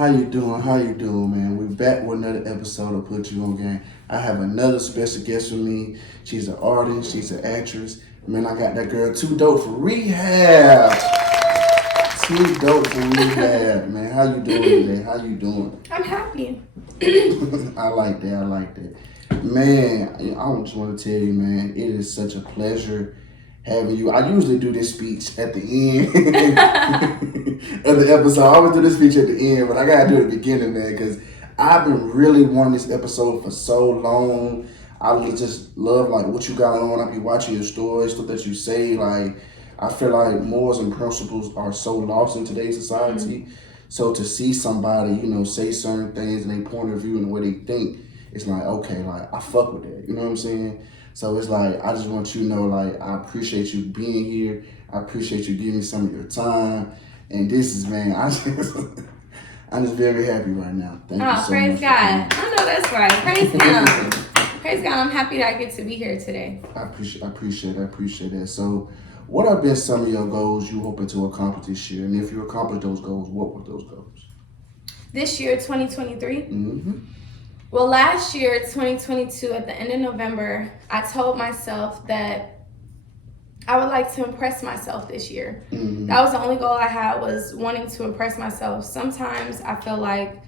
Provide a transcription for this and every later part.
How you doing? How you doing, man? We're back with another episode of Put You On Game. I have another special guest with me. She's an artist. She's an actress. Man, I got that girl Too Dope for Rehab. Too Dope for Rehab, man. How you doing today? How you doing? I'm happy. I like that. I like that. Man, I just want to tell you, man, it is such a pleasure having you. I usually do this speech at the end of the episode. I always do this speech at the end, but I gotta do it at the beginning, man, because I've been really wanting this episode for so long. I just love like what you got on. I be watching your stories, stuff that you say. Like, I feel like morals and principles are so lost in today's society. Mm-hmm. So to see somebody, say certain things and their point of view and the way they think, it's like, okay, like I fuck with that. You know what I'm saying? So it's like, I just want you to know, like, I appreciate you being here. I appreciate you giving me some of your time. And this is, man, I'm just very happy right now. Thank you so praise much. God. I know that's right. Praise Him. Praise God. I'm happy that I get to be here today. I appreciate that. So what have been some of your goals you hoping to accomplish this year? And if you accomplish those goals, what were those goals? This year, 2023? Mm-hmm. Well, last year, 2022, at the end of November, I told myself that I would like to impress myself this year. Mm-hmm. That was the only goal I had, was wanting to impress myself. Sometimes I feel like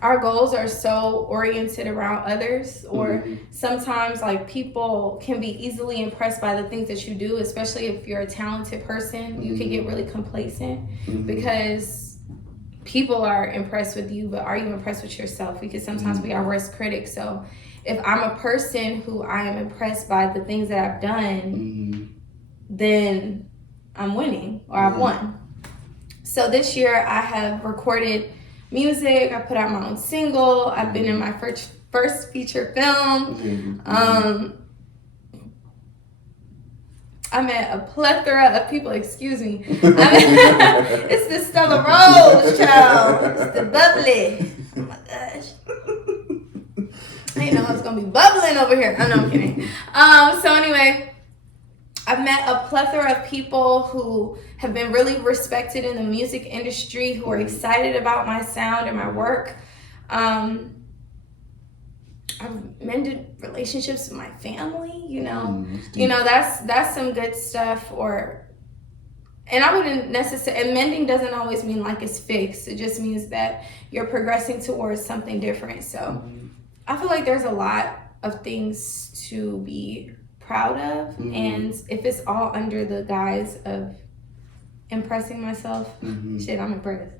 our goals are so oriented around others, or sometimes like people can be easily impressed by the things that you do, especially if you're a talented person. You can get really complacent because people are impressed with you, but are you impressed with yourself? Because sometimes we are worst critics. So if I'm a person who I am impressed by the things that I've done, then I'm winning, or I've won. So this year I have recorded music. I put out my own single. I've been in my first feature film. I met a plethora of people, excuse me. It's the Stella Rose, child. It's the bubbly. Oh my gosh. I didn't know I was going to be bubbling over here. Oh, no, I'm kidding. So anyway, I've met a plethora of people who have been really respected in the music industry, who are excited about my sound and my work. I've mended relationships with my family, that's some good stuff. And I wouldn't necessarily, and mending doesn't always mean like it's fixed. It just means that you're progressing towards something different. So I feel like there's a lot of things to be proud of. And if it's all under the guise of impressing myself, shit, I'm impressed.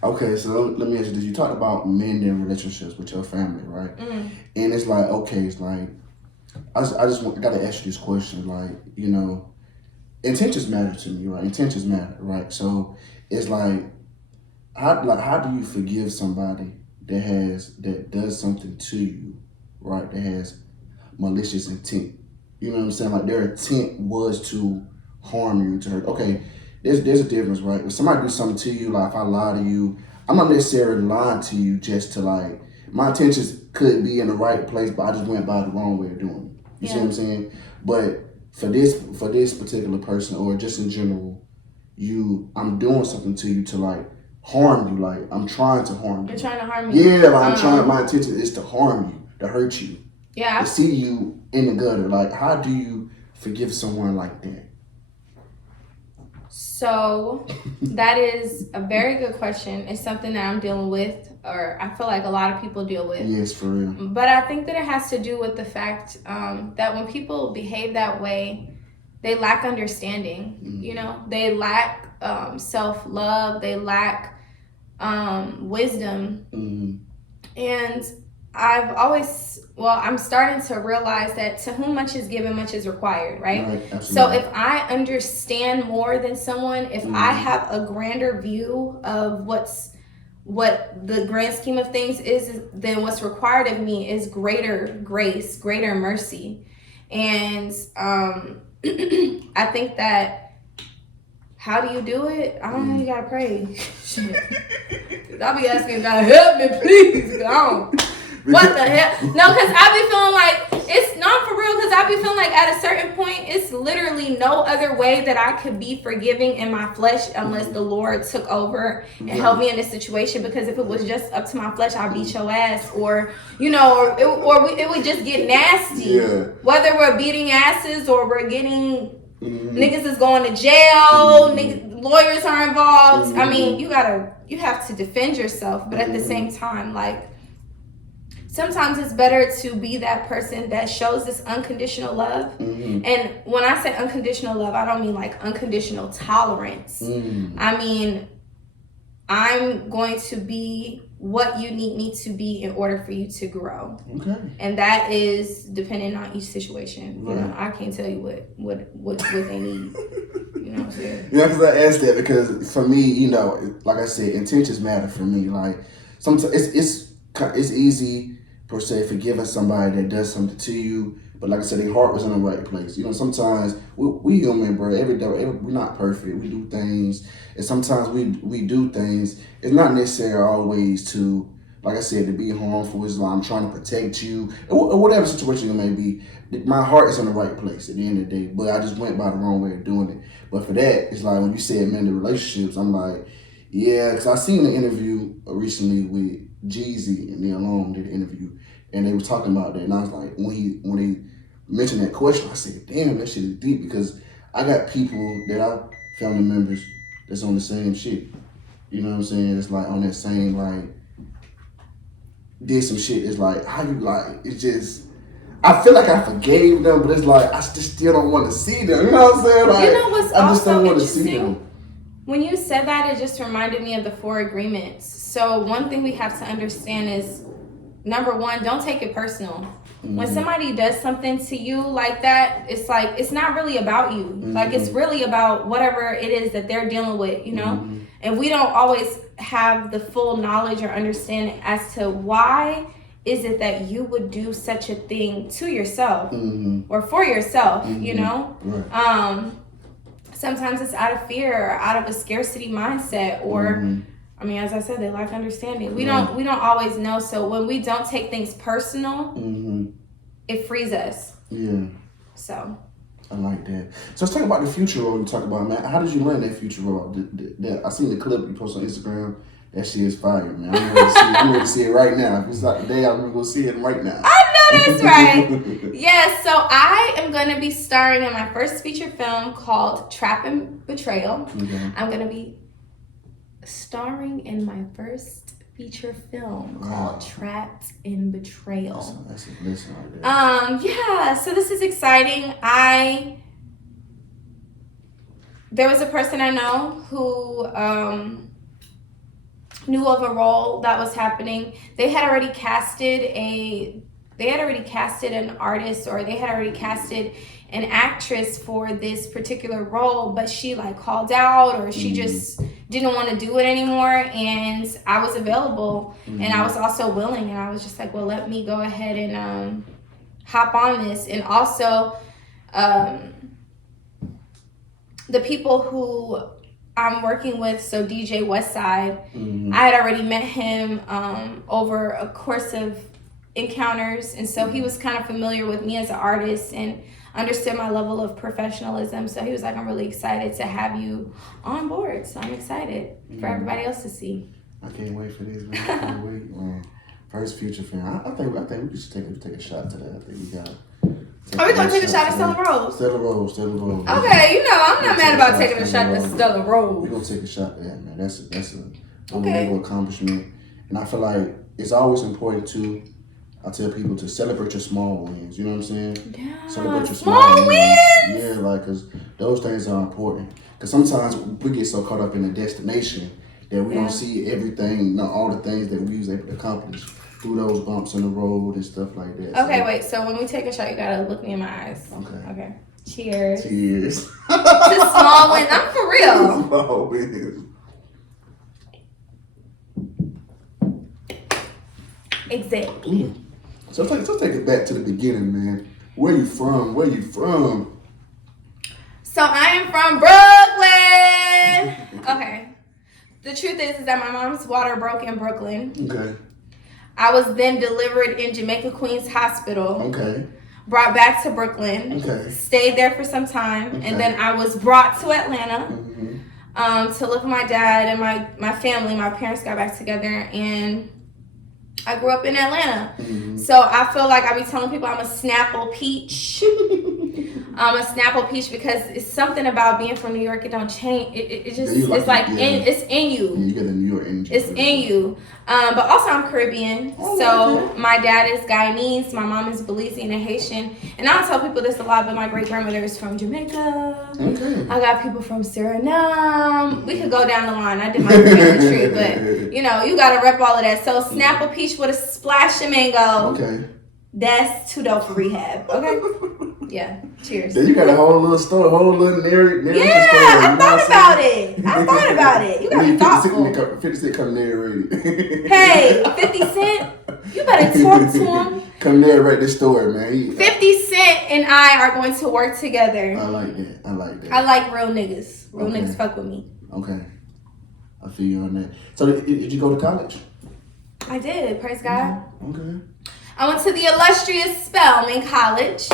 Okay, so let me ask you this. You talked about mending relationships with your family, right? And it's like, okay, it's like, I got to ask you this question. Like, intentions matter to me, right? Intentions matter, right? So it's like, how do you forgive somebody that does something to you, right? That has malicious intent. You know what I'm saying? Like, their intent was to harm you, to hurt. Okay, there's a difference, right? If somebody do something to you, like if I lie to you, I'm not necessarily lying to you just to like, my intentions could be in the right place, but I just went by the wrong way of doing it. You see what I'm saying? But for this particular person, or just in general, I'm doing something to you to like harm you. Like, I'm trying to harm you. You're trying to harm me. Yeah, like I'm trying. My intention is to harm you, to hurt you. Yeah. To see you in the gutter. Like, how do you forgive someone like that? So that is a very good question. It's something that I'm dealing with, or I feel like a lot of people deal with. Yes, for real. But I think that it has to do with the fact that when people behave that way, they lack understanding. They lack self-love. They lack wisdom. And I'm starting to realize that to whom much is given, much is required, right? So if I understand more than someone, if I have a grander view of what the grand scheme of things is, then what's required of me is greater grace, greater mercy. And I think that, how do you do it? I don't know, you gotta pray. I'll be asking God, help me, please. What the hell? No, because I be feeling like It's not for real, because I be feeling like at a certain point, it's literally no other way that I could be forgiving in my flesh unless the Lord took over and helped me in this situation. Because if it was just up to my flesh, I'd beat your ass, or it would just get nasty. Yeah. Whether we're beating asses or we're getting niggas is going to jail, niggas, lawyers are involved. I mean, you have to defend yourself, but at the same time, like, sometimes it's better to be that person that shows this unconditional love. And when I say unconditional love, I don't mean like unconditional tolerance. I mean, I'm going to be what you need me to be in order for you to grow. Okay. And that is dependent on each situation. Right. You know, I can't tell you what they need. You know what I'm saying? Yeah, because I asked that because for me, you know, like I said, intentions matter for me. Like, sometimes it's easy per se forgiving somebody that does something to you, but like I said, their heart was in the right place. You know, sometimes we human, bro. Every day, we're not perfect. We do things, and sometimes we do things. It's not necessarily always to, like I said, to be harmful. It's like I'm trying to protect you, or whatever situation it may be. My heart is in the right place at the end of the day, but I just went by the wrong way of doing it. But for that, it's like when you said mended relationships, I'm like, yeah, because I seen an interview recently with Jeezy and Neil Long did an interview, and they were talking about that, and I was like, when he mentioned that question, I said, damn, that shit is deep, because I got people that are family members that's on the same shit. You know what I'm saying? It's like on that same, like, did some shit. It's like, how you, like, it's just, I feel like I forgave them, but it's like, I just still don't want to see them. You know what I'm saying? Like, you know what's I just also don't want to see them. When you said that, it just reminded me of the 4 agreements. So one thing we have to understand is, number one, don't take it personal. When somebody does something to you like that, it's like, it's not really about you. Like, it's really about whatever it is that they're dealing with, you know? And we don't always have the full knowledge or understanding as to why is it that you would do such a thing to yourself or for yourself, you know? Right. Sometimes it's out of fear or out of a scarcity mindset, or I mean, as I said, they lack understanding. We don't always know. So when we don't take things personal, it frees us. Yeah. So I like that. So let's talk about the future role you talk about, man. How did you learn that future role? I seen the clip you posted on Instagram. That shit is fire, man. I'm ready to see it right now. If it's not today, I'm gonna go see it right now. I know that's right. Yes, so I am gonna be starring in my first feature film called Trap and Betrayal. I'm gonna be starring in my first feature film called Trapped in Betrayal. That's a listen right there. Yeah, so this is exciting. There was a person I know who knew of a role that was happening. They had already casted an artist, or they had already casted an actress for this particular role, but she like called out, or she just didn't want to do it anymore. And I was available, and I was also willing, and I was just like, well, let me go ahead and hop on this. And also the people who I'm working with, so DJ Westside, I had already met him over a course of encounters, and so he was kind of familiar with me as an artist and understood my level of professionalism. So he was like, I'm really excited to have you on board. So I'm excited for everybody else to see. I can't wait for this, man. I can't wait, man. First feature film. I think we should take a shot to that. I think we got. Are we gonna take a shot at Stellar Rose? Stellar Rose. Okay, you know I'm not mad about taking a shot at Stellar Rose. We're gonna take a shot at that, man. That's a unbelievable accomplishment. And I feel like it's always important to, I tell people to celebrate your small wins. You know what I'm saying? Yeah. Celebrate your small wins. Yeah, like, because those things are important. Because sometimes we get so caught up in the destination that we don't see everything, all the things that we was able to accomplish through those bumps in the road and stuff like that. Okay, wait. So when we take a shot, you gotta look me in my eyes. Okay. Cheers. Cheers. To small wins. I'm for real. Small wins. Exactly. So take it back to the beginning, man. Where you from? So I am from Brooklyn. Okay. The truth is that my mom's water broke in Brooklyn. Okay. I was then delivered in Jamaica Queens Hospital. Okay. brought back to Brooklyn, Okay. stayed there for some time, Okay. and then I was brought to Atlanta Mm-hmm. to live with my dad and my family. My parents got back together, and I grew up in Atlanta. Mm-hmm. So I feel like I be telling people I'm a Snapple peach. I'm a Snapple peach because it's something about being from New York. It don't change. It just it's like it's in you. Yeah, you got the New York energy. It's in you. But also I'm Caribbean. So my dad is Guyanese. My mom is Belizean and Haitian. And I don't tell people this a lot, but my great grandmother is from Jamaica. Okay. I got people from Suriname. We could go down the line. I did my family tree, but you know, you gotta rep all of that. So Snapple peach with a splash of mango. Okay. That's too dope for rehab. Okay. Yeah. Cheers. Then you got a whole little story, whole little narrative story. I thought about it. You gotta be thoughtful. 50 Cent come narrate it. Hey, 50 Cent, you better talk to him. Come narrate this story, man. 50 Cent and I are going to work together. I like that. I like real niggas. Real niggas fuck with me. Okay. I feel you on that. So did you go to college? I did, praise God. Okay. I went to the illustrious Spelman College.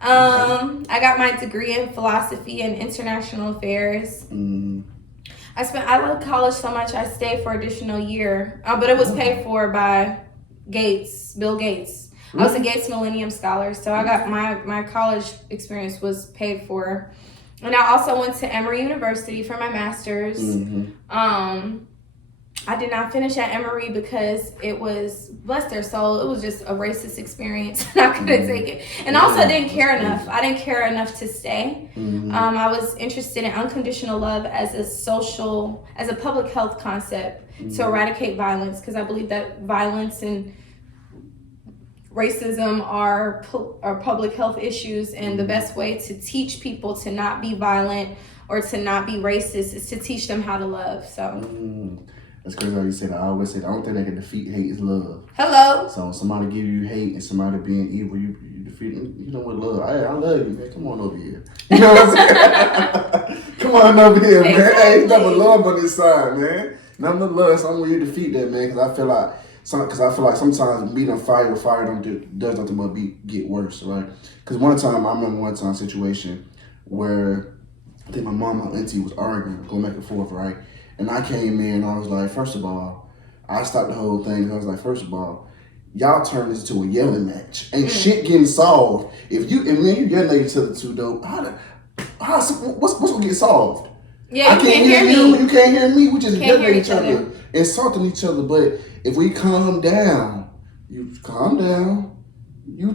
I got my degree in philosophy and international affairs. I love college so much I stayed for additional year, but it was paid for by Bill Gates. I was a Gates Millennium Scholar, so I got my college experience was paid for. And I also went to Emory University for my master's. I did not finish at Emory because it was, bless their soul, it was just a racist experience. I couldn't take it. And also I didn't care enough. I didn't care enough to stay. I was interested in unconditional love as a public health concept to eradicate violence, because I believe that violence and racism are public health issues, and the best way to teach people to not be violent or to not be racist is to teach them how to love. So that's crazy how you said that. I always say the only thing that can defeat hate is love. Hello. So when somebody give you hate and somebody being evil, you defeat them. You know what, love? I love you, man. Come on over here. You know what I'm saying? Come on over here, man. Exactly. Hey, nothing but love on this side, man. Nothing but love. So I'm gonna defeat that, man. Because I feel like sometimes meeting fire does nothing but get worse, right? Because I remember one time situation where I think my mom and my auntie was arguing, going back and forth, right? And I came in and I was like, first of all, I stopped the whole thing. And I was like, first of all, y'all turned this into a yelling match. Ain't shit getting solved. If you yelling at each other too, though, what's gonna get solved? Yeah, I can't hear you. You can't hear me. We just yelling at each other, insulting each other. But if we calm down, you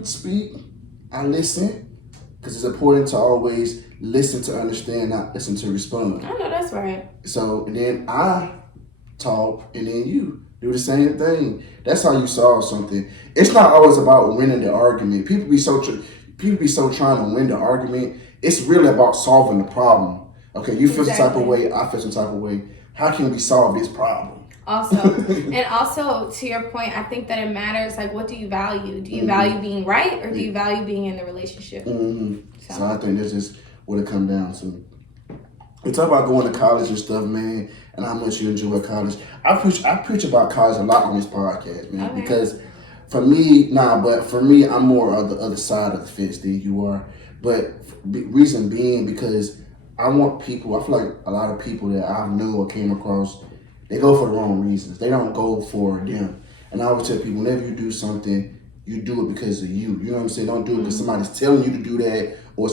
speak, I listen, because it's important to always listen to understand, not listen to respond. I know that's right. So, and then I talk, and then you do the same thing. That's how you solve something. It's not always about winning the argument. People be so trying to win the argument. It's really about solving the problem. Okay, you feel some type of way, I feel some type of way. How can we solve this problem? Also, to your point, I think that it matters, like, what do you value? Do you value being right, or do you value being in the relationship? So I think that's just what it comes down to. We talk about going to college and stuff, man, and how much you enjoy college. I preach about college a lot on this podcast, man, because for me, I'm more of the other side of the fence than you are. But reason being, because I want people, I feel like a lot of people that I know or came across, they go for the wrong reasons. They don't go for them. And I always tell people, whenever you do something, you do it because of you. You know what I'm saying? Don't do it because somebody's telling you to do that, or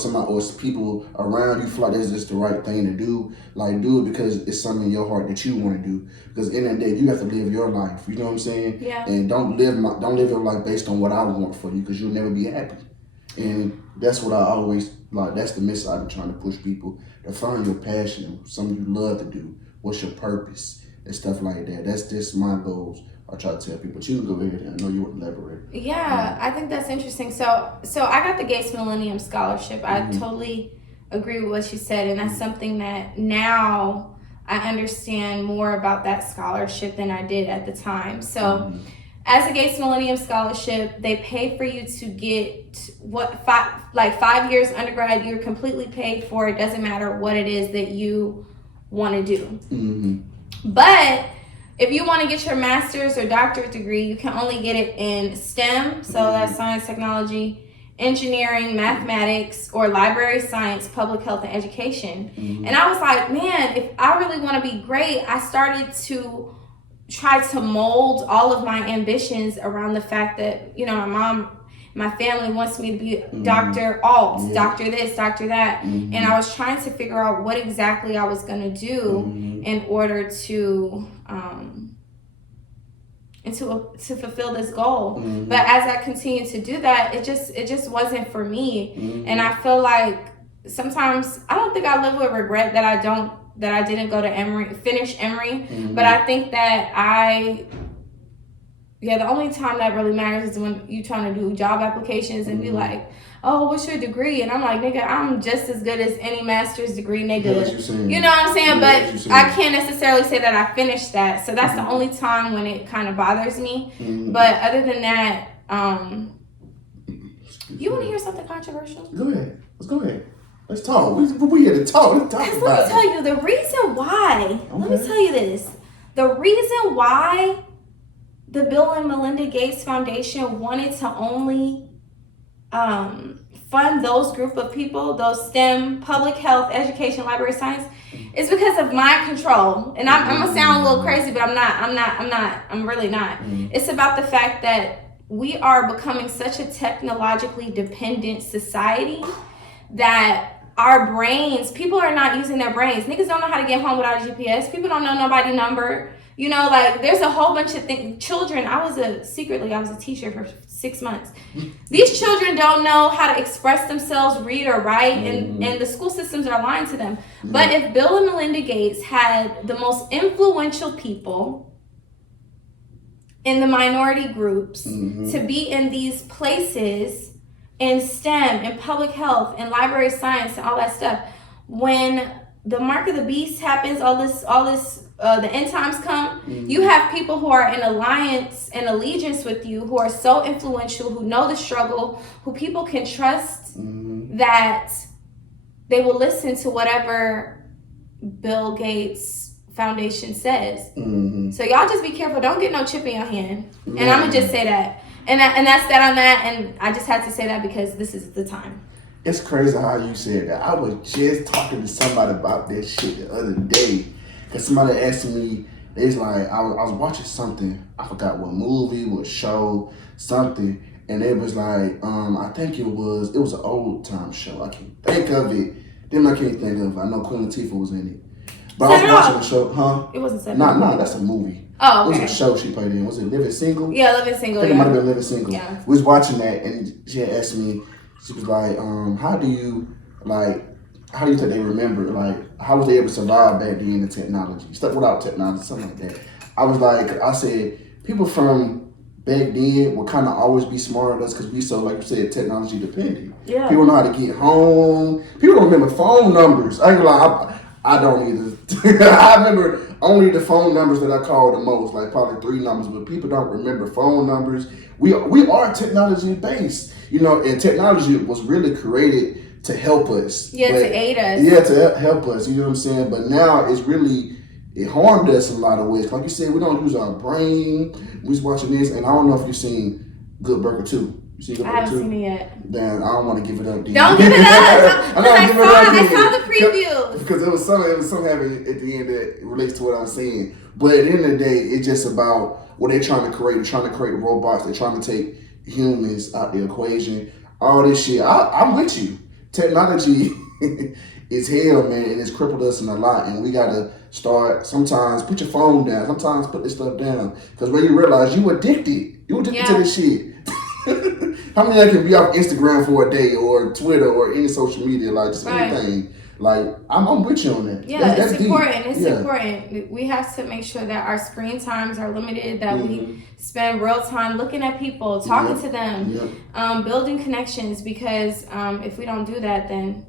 people around you feel like that's just the right thing to do. Like, do it because it's something in your heart that you want to do. Because at the end of the day, you have to live your life. You know what I'm saying? Yeah. And don't live your life based on what I want for you, because you'll never be happy. And that's what I always like. That's the message I've been trying to push people, to find your passion, something you love to do. What's your purpose? And stuff like that. That's just my goals. I try to tell people. But you can go ahead, and I know you would elaborate. Yeah, I think that's interesting. So I got the Gates Millennium Scholarship. I totally agree with what you said, and that's something that now I understand more about that scholarship than I did at the time. So as a Gates Millennium Scholarship, they pay for you to get 5 years undergrad. You're completely paid for. It doesn't matter what it is that you want to do. But if you want to get your master's or doctorate degree, you can only get it in STEM, so that's science, technology, engineering, mathematics, or library science, public health, and education. Mm-hmm. And I was like, man, if I really want to be great, I started to try to mold all of my ambitions around the fact that, you know, my family wants me to be mm-hmm. Dr. Alt, yeah. Dr. this, Dr. that. Mm-hmm. And I was trying to figure out what exactly I was going to do mm-hmm. in order to fulfill this goal. Mm-hmm. But as I continued to do that, it just wasn't for me. Mm-hmm. And I feel like sometimes I don't think I live with regret that I didn't go to finish Emory. Mm-hmm. But I think that the only time that really matters is when you're trying to do job applications and mm-hmm. be like, oh, what's your degree? And I'm like, nigga, I'm just as good as any master's degree, nigga. You know what I'm saying? But I can't necessarily say that I finished that. So that's mm-hmm. the only time when it kind of bothers me. Mm-hmm. But other than that, you want to hear something controversial? Go ahead. Let's go ahead. Let's talk. We here to talk. Let's talk about let me tell you the reason why. Okay. Let me tell you this. The reason why the Bill and Melinda Gates Foundation wanted to only fund those group of people, those STEM, public health, education, library science, is because of mind control. And I'm gonna sound a little crazy, but I'm really not. It's about the fact that we are becoming such a technologically dependent society that our brains, people are not using their brains. Niggas don't know how to get home without a GPS. People don't know nobody's number. You know, like, there's a whole bunch of things. Children, I was a teacher for 6 months. These children don't know how to express themselves, read or write, and the school systems are lying to them. But if Bill and Melinda Gates had the most influential people in the minority groups to be in these places in STEM, in public health, in library science, and all that stuff, when the mark of the beast happens, all this the end times come, you have people who are in alliance and allegiance with you, who are so influential, who know the struggle, who people can trust, that they will listen to whatever Bill Gates Foundation says. So y'all just be careful. Don't get no chip in your hand. And I'm gonna just say that. And that's that on that. And I just had to say that because this is the time. It's crazy how you said that. I was just talking to somebody about that shit the other day. Because somebody asked me, it's like, I was watching something. I forgot what movie, what show, something. And it was like, I think it was an old time show. I can't think of it. Then I can't think of it. I know Queen Latifah was in it. But I was watching the show, huh? It wasn't Seven. No, that's a movie. Oh, okay. It was a show she played in. Was it Living Single? Yeah, Living Single. I think it might have been Living Single. Yeah. We was watching that, and she had asked me, she was like, how do you think they remember, like, how was they able to survive back then in technology? Stuff without technology, something like that. I said, people from back then would kind of always be smarter than us because we so, like you said, technology dependent. Yeah. People know how to get home. People don't remember phone numbers. I don't either. I remember only the phone numbers that I called the most, like probably 3 numbers, but people don't remember phone numbers. We are technology based, you know, and technology was really created to help us. Yeah, to aid us. Yeah, to help us, you know what I'm saying? But now it harmed us in a lot of ways. Like you said, we don't use our brain. We was watching this, and I don't know if you've seen Good Burger 2. You seen Good Burger 2? I haven't seen it yet. Then I don't want to give it up. Don't give it up. I saw the previews. Because it was something happening at the end that relates to what I'm saying. But at the end of the day, it's just about what they're trying to create. They're trying to create robots. They're trying to take humans out the equation. All this shit. I'm with you. Technology is hell, man, and it's crippled us in a lot. And we gotta start sometimes put your phone down. Sometimes put this stuff down. Because when you realize you addicted to this shit. How many of you can be off Instagram for a day or Twitter or any social media, like just anything? Like, I'm with you on that. Yeah, it's important. It's important. We have to make sure that our screen times are limited, that we spend real time looking at people, talking to them, building connections, because if we don't do that, then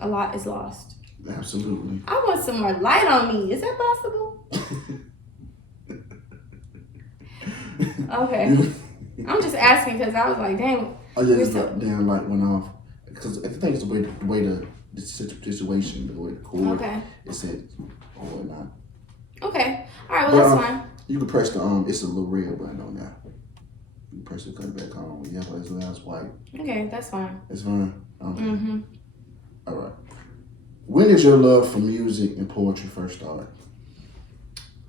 a lot is lost. Absolutely. I want some more light on me. Is that possible? Okay. I'm just asking because I was like, dang. Oh, yeah, damn light went off. Because I think it's the way the situation, the way the cord is set or whatnot. Okay. All right, well, that's fine. You can press the, it's a little red button on that. You press it, cut it back on. Yellow as well as white. Okay, that's fine. That's fine. Okay. Mm-hmm. All right. When did your love for music and poetry first start?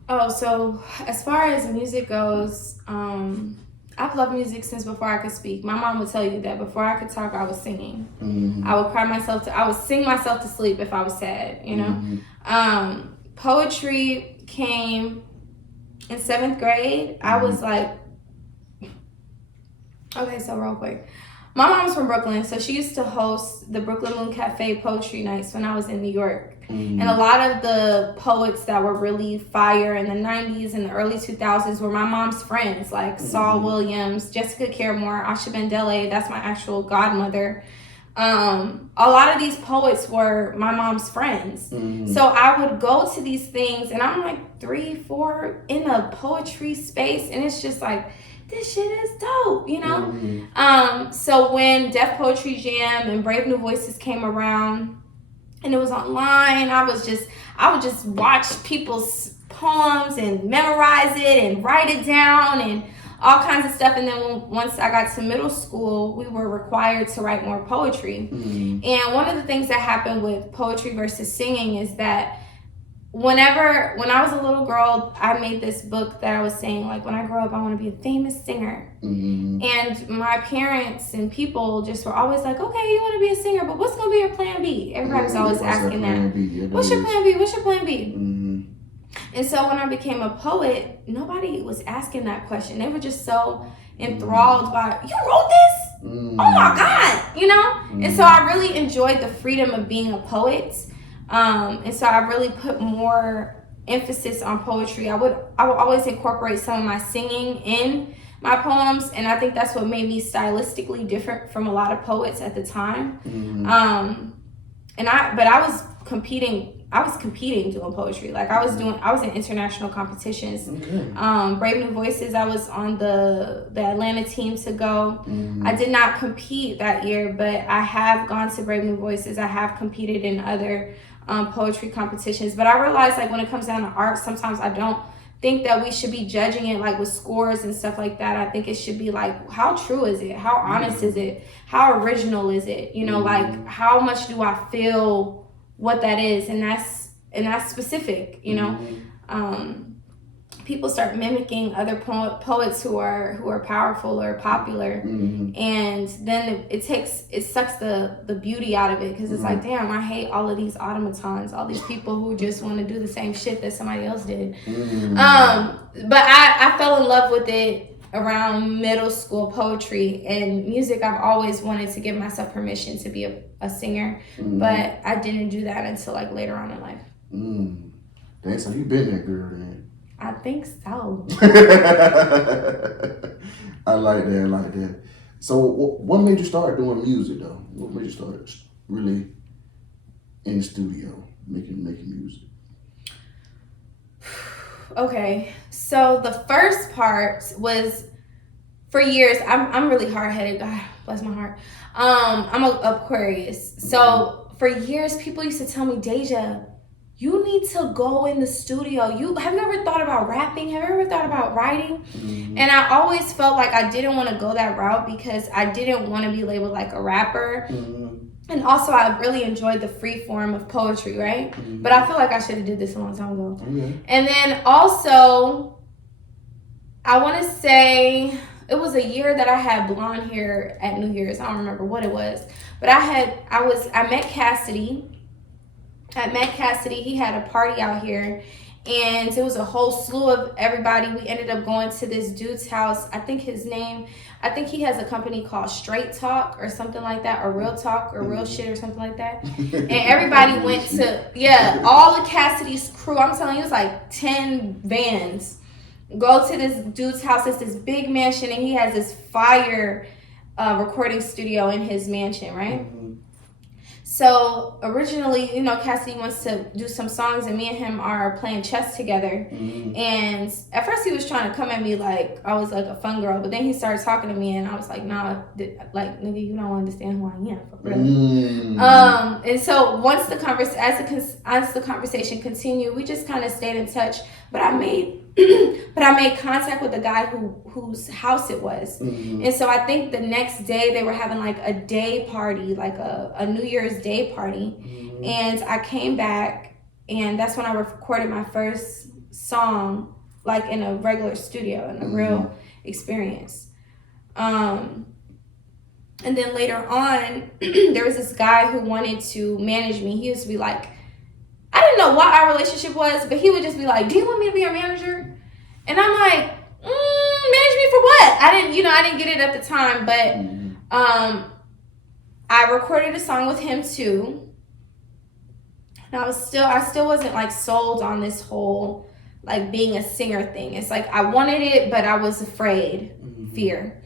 Oh, so as far as music goes, I've loved music since before I could speak. My mom would tell you that before I could talk, I was singing. Mm-hmm. I would sing myself to sleep if I was sad, you know. Mm-hmm. Poetry came in 7th grade. I was like, okay, so real quick. My mom's from Brooklyn, so she used to host the Brooklyn Moon Cafe poetry nights when I was in New York. Mm-hmm. And a lot of the poets that were really fire in the 90s and the early 2000s were my mom's friends, like Saul Williams, Jessica Caramore, Asha Bandele. That's my actual godmother. A lot of these poets were my mom's friends. So I would go to these things, and I'm like 3, 4 in a poetry space, and it's just like, this shit is dope, you know? So when Def Poetry Jam and Brave New Voices came around and it was online, I would just watch people's poems and memorize it and write it down and all kinds of stuff. And then once I got to middle school, we were required to write more poetry. And one of the things that happened with poetry versus singing is that when I was a little girl, I made this book that I was saying, like, when I grow up, I want to be a famous singer. And my parents and people just were always like, okay, you want to be a singer, but what's going to be your plan B? Everybody's always asking that. What's your plan B? What's your plan B? And so when I became a poet, nobody was asking that question. They were just so enthralled by, you wrote this? Oh my God, you know? And so I really enjoyed the freedom of being a poet. And so I really put more emphasis on poetry. I would always incorporate some of my singing in my poems, and I think that's what made me stylistically different from a lot of poets at the time. But I was competing doing poetry. Like I was in international competitions. Brave New Voices, I was on the Atlanta team to go. I did not compete that year, but I have gone to Brave New Voices. I have competed in other poetry competitions. But I realized, like, when it comes down to art, sometimes I don't think that we should be judging it like with scores and stuff like that. I think it should be like, how true is it? How honest is it? How original is it? You know, like, how much do I feel what that is? And that's specific, you know. People start mimicking other poets who are powerful or popular, and then it sucks the beauty out of it, because it's like, damn, I hate all of these automatons, all these people who just want to do the same shit that somebody else did. But I fell in love with it around middle school, poetry and music. I've always wanted to give myself permission to be a singer, but I didn't do that until like later on in life. Dang, so you been that girl then. I think so. I like that. So what made you start doing music though? What made you start really in the studio making music? Okay, so the first part was, for years, I'm really hard-headed. God bless my heart. I'm an Aquarius. So for years, people used to tell me, Deja, you need to go in the studio. Have you ever thought about rapping? Have you ever thought about writing? And I always felt like I didn't want to go that route because I didn't want to be labeled like a rapper. And also, I really enjoyed the free form of poetry, right? But I feel like I should have did this a long time ago. And then also, I want to say it was a year that I had blonde hair at New Year's. I don't remember what it was, but I met Cassidy. At Met Cassidy, he had a party out here, and it was a whole slew of everybody. We ended up going to this dude's house. I think he has a company called Straight Talk or something like that, or Real Talk or Real Shit or something like that. And everybody went to, all of Cassidy's crew. I'm telling you, it was like 10 vans. Go to this dude's house. It's this big mansion, and he has this fire recording studio in his mansion, right? So originally, you know, Cassidy wants to do some songs, and me and him are playing chess together. And at first he was trying to come at me like I was like a fun girl, but then he started talking to me, and I was like, nah, like, nigga, you don't understand who I am, for real. And so once the conversation continued, we just kind of stayed in touch. But I made but I made contact with the guy whose house it was. And so I think the next day they were having like a day party, like a New Year's Day party. And I came back, and that's when I recorded my first song, like in a regular studio, in a real experience. And then later on, there was this guy who wanted to manage me. He used to be like, I didn't know what our relationship was, but he would just be like, do you want me to be your manager? And I'm like, manage me for what? I didn't get it at the time, but I recorded a song with him too. And I still wasn't like sold on this whole like being a singer thing. It's like I wanted it, but I was afraid, fear.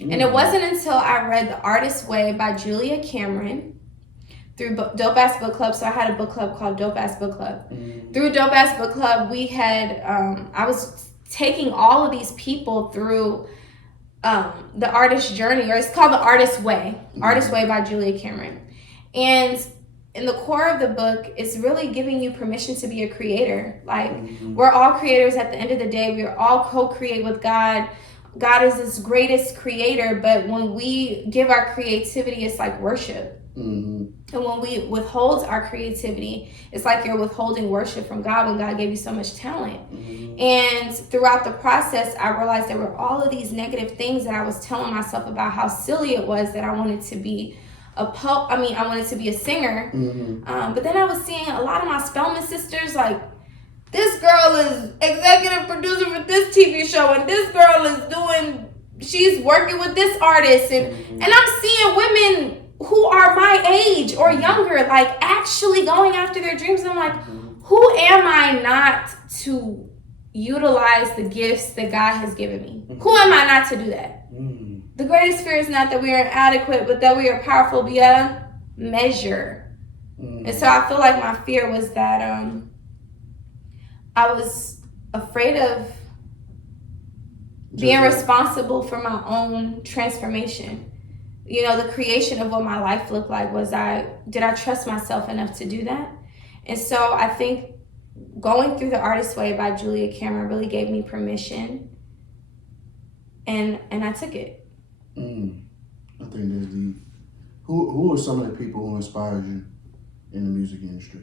And it wasn't until I read The Artist's Way by Julia Cameron through Dope Ass Book Club. So I had a book club called Dope Ass Book Club. Through Dope Ass Book Club, we had, I was taking all of these people through the artist journey, or it's called The Artist's Way. Artist's Way by Julia Cameron. And in the core of the book, it's really giving you permission to be a creator. Like, we're all creators at the end of the day. We are all co-create with God. God is this greatest creator, but when we give our creativity, it's like worship. And when we withhold our creativity, it's like you're withholding worship from God when God gave you so much talent. And throughout the process, I realized there were all of these negative things that I was telling myself about how silly it was that I wanted to be I wanted to be a singer. But then I was seeing a lot of my Spelman sisters, like, this girl is executive producer for this TV show, and this girl is she's working with this artist, and I'm seeing women who are my age or younger, like, actually going after their dreams. And I'm like, who am I not to utilize the gifts that God has given me? Who am I not to do that? The greatest fear is not that we are inadequate, but that we are powerful beyond measure. And so I feel like my fear was that I was afraid of being responsible for my own transformation. You know, the creation of what my life looked like. Did I trust myself enough to do that? And so I think going through The Artist's Way by Julia Cameron really gave me permission, and I took it. I think that's deep. Who are some of the people who inspired you in the music industry?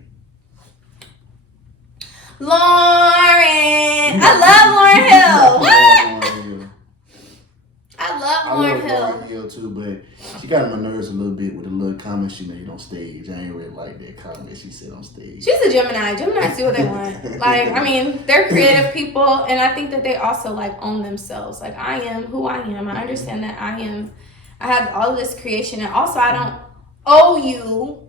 Lauren! I love Lauryn Hill. What? I love Lauryn Hill. Lauryn Hill too, but she got on my nerves a little bit with the little comment she made on stage. I ain't really like that comment she said on stage. She's a Gemini. Geminis do what they want. Like, I mean, they're creative people, and I think that they also like own themselves. Like, I am who I am. I understand that I have all of this creation, and also I don't owe you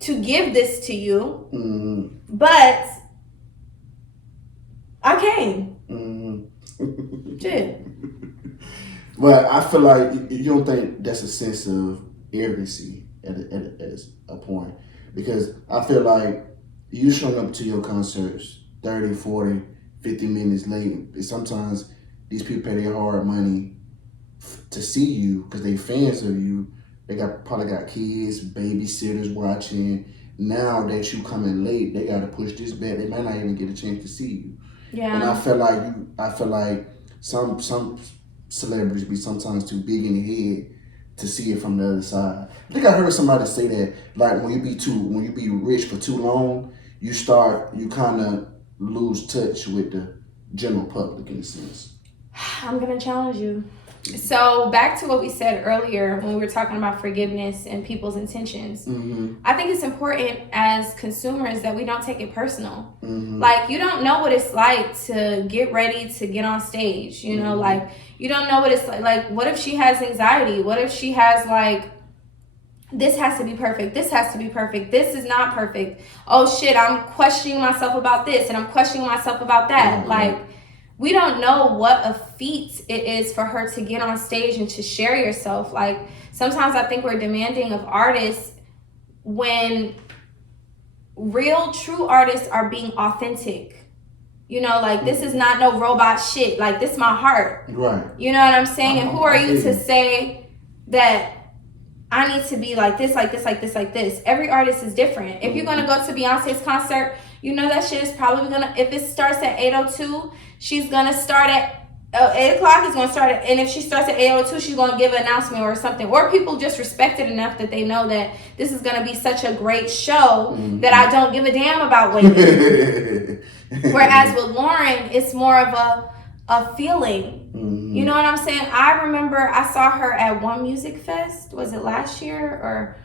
to give this to you, but I came. Shit. Well, I feel like you don't think that's a sense of arrogancy at a point, because I feel like you showing up to your concerts 30, 40, 50 minutes late. Sometimes these people pay their hard money to see you because they fans of you. They probably got kids, babysitters watching. Now that you coming late, they got to push this back. They might not even get a chance to see you. Yeah. And I feel like some celebrities be sometimes too big in the head to see it from the other side. I think I heard somebody say that, like, when you be rich for too long, you kind of lose touch with the general public in a sense. I'm gonna challenge you. So back to what we said earlier when we were talking about forgiveness and people's intentions. I think it's important as consumers that we don't take it personal. Like, you don't know what it's like to get ready to get on stage. You know, like, you don't know what it's like. Like, what if she has anxiety? What if she has, like, this has to be perfect. This has to be perfect. This is not perfect. Oh shit, I'm questioning myself about this and I'm questioning myself about that. Like, we don't know what a feat it is for her to get on stage and to share yourself. Like, sometimes I think we're demanding of artists when real, true artists are being authentic. You know, like, this is not no robot shit. Like, this is my heart. Right. You know what I'm saying? And who are you to say that I need to be like this, like this, like this, like this? Every artist is different. If you're going to go to Beyonce's concert, you know that shit is probably gonna, if it starts at 8:02, she's gonna start at 8 o'clock is going to start it, and if she starts at 8:02, she's going to give an announcement or something, or people just respect it enough that they know that this is going to be such a great show that I don't give a damn about waiting. Whereas with Lauren, it's more of a feeling. You know what I'm saying? I remember I saw her at One Music Fest. Was it last year or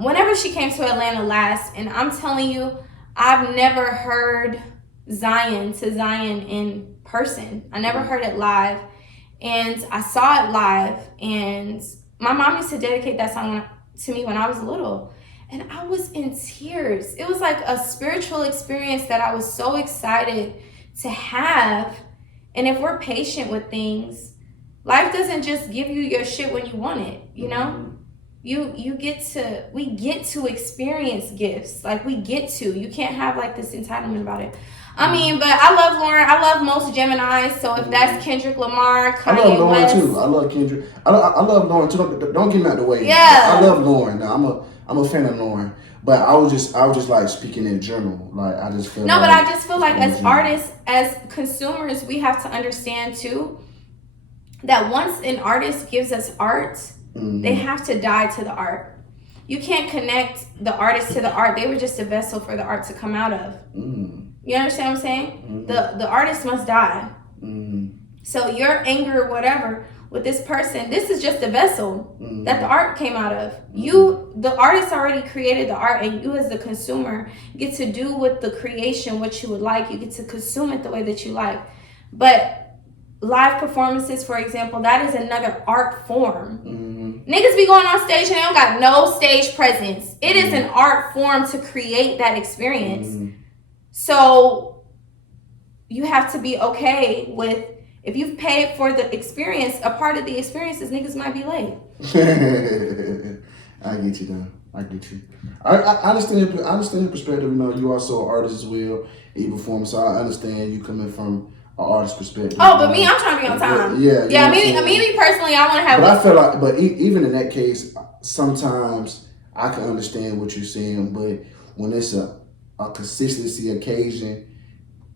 whenever she came to Atlanta last? And I'm telling you, I've never heard Zion in person. I never heard it live, and I saw it live, and my mom used to dedicate that song to me when I was little, and I was in tears. It was like a spiritual experience that I was so excited to have. And if we're patient with things, life doesn't just give you your shit when you want it, you know? We get to experience gifts. Like, we get to. You can't have like this entitlement about it. I mean, but I love Lauren. I love most Geminis. So if that's Kendrick Lamar, Kanye I love Lauren West, too. I love Kendrick. I love Lauren too. Don't get me out the way. Yeah. I love Lauren. Now, I'm a fan of Lauren. But I was just like speaking in general. Like, I just feel no, like, but I just feel like as artists, as consumers, we have to understand too that once an artist gives us art, they have to die to the art. You can't connect the artist to the art. They were just a vessel for the art to come out of. You understand what I'm saying? The artist must die. So your anger or whatever with this person, this is just a vessel that the art came out of. The artist already created the art, and you as the consumer get to do with the creation what you would like. You get to consume it the way that you like. But live performances, for example, that is another art form. Niggas be going on stage and they don't got no stage presence. It is an art form to create that experience. So you have to be okay with, if you've paid for the experience, a part of the experience is niggas might be late. I get you though. I get you. I understand your perspective. You know, you also an artist as well. You perform, so I understand you coming from an artist perspective. Oh, but me, I'm trying to be on time. Yeah. Me personally, I want to have. But I feel like, but even in that case, sometimes I can understand what you're saying. But when it's a consistency occasion,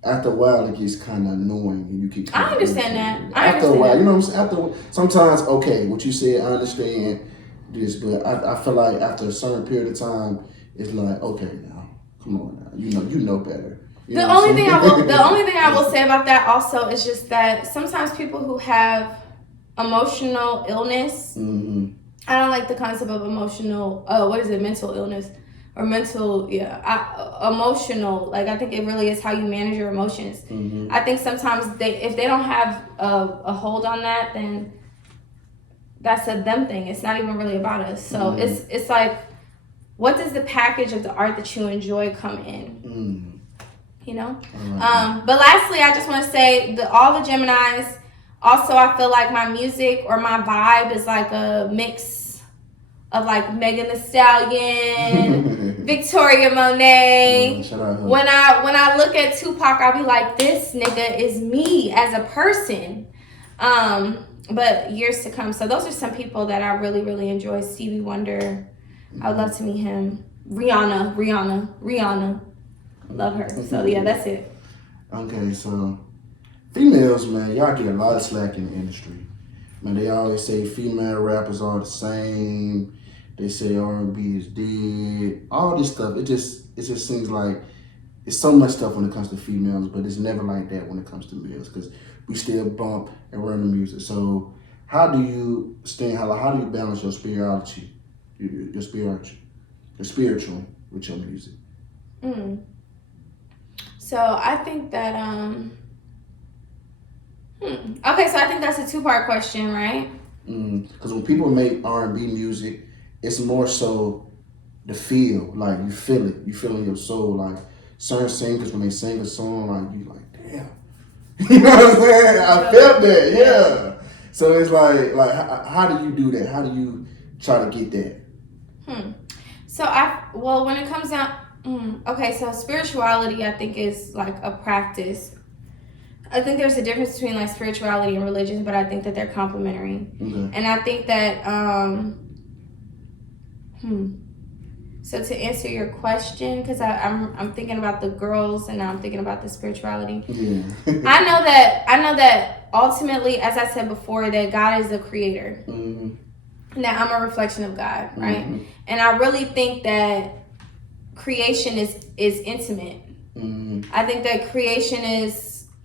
after a while it gets kind of annoying, and you keep. I understand that. After a while, you know what I'm saying. Sometimes, okay, what you said, I understand this, but I feel like after a certain period of time, it's like, okay, now, come on, now, you know better. The only thing I will say about that also is just that sometimes people who have emotional illness, I don't like the concept of emotional. Mental illness or mental, emotional. Like, I think it really is how you manage your emotions. I think sometimes if they don't have a hold on that, then that's a them thing. It's not even really about us. So it's like, what does the package of the art that you enjoy come in? You know? But lastly, I just want to say that all the Geminis, also I feel like my music or my vibe is like a mix of like Megan Thee Stallion, Victoria Monet. When I look at Tupac, I'll be like, this nigga is me as a person. But years to come. So those are some people that I really, really enjoy. Stevie Wonder, I would love to meet him. Rihanna. Love her. So yeah, that's it. Okay, so females, man, y'all get a lot of slack in the industry. Man, they always say female rappers are the same. They say R&B is dead. All this stuff. It just seems like it's so much stuff when it comes to females, but it's never like that when it comes to males, because we still bump and run the music. So how do you balance your spirituality, your spiritual with your music? So I think that okay, so I think that's a two-part question, right? Because when people make R&B music, it's more so the feel, like you feel it, you feel in your soul. Like certain singers, when they sing a song, like you like, damn, you know what I'm saying? I felt that, yeah. So it's like how do you do that? How do you try to get that? So when it comes down. Okay, so spirituality, I think, is like a practice. I think there's a difference between like spirituality and religion, but I think that they're complementary. And I think that So to answer your question, because I'm thinking about the girls and now I'm thinking about the spirituality. Yeah. I know that ultimately, as I said before, that God is the creator. Mm-hmm. That I'm a reflection of God, right? Mm-hmm. And I really think that creation is intimate. Mm-hmm. I think that creation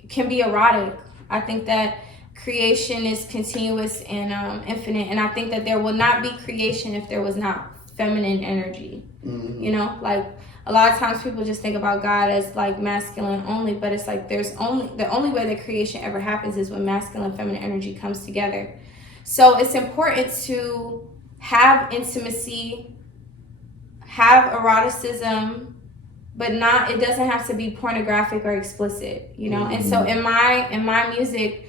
can be erotic. I think that creation is continuous and infinite, and I think that there will not be creation if there was not feminine energy. Mm-hmm. You know, like a lot of times people just think about God as like masculine only, but it's like the only way that creation ever happens is when masculine and feminine energy comes together. So it's important to have intimacy, have eroticism, but it doesn't have to be pornographic or explicit, you know? Mm-hmm. And so in my music,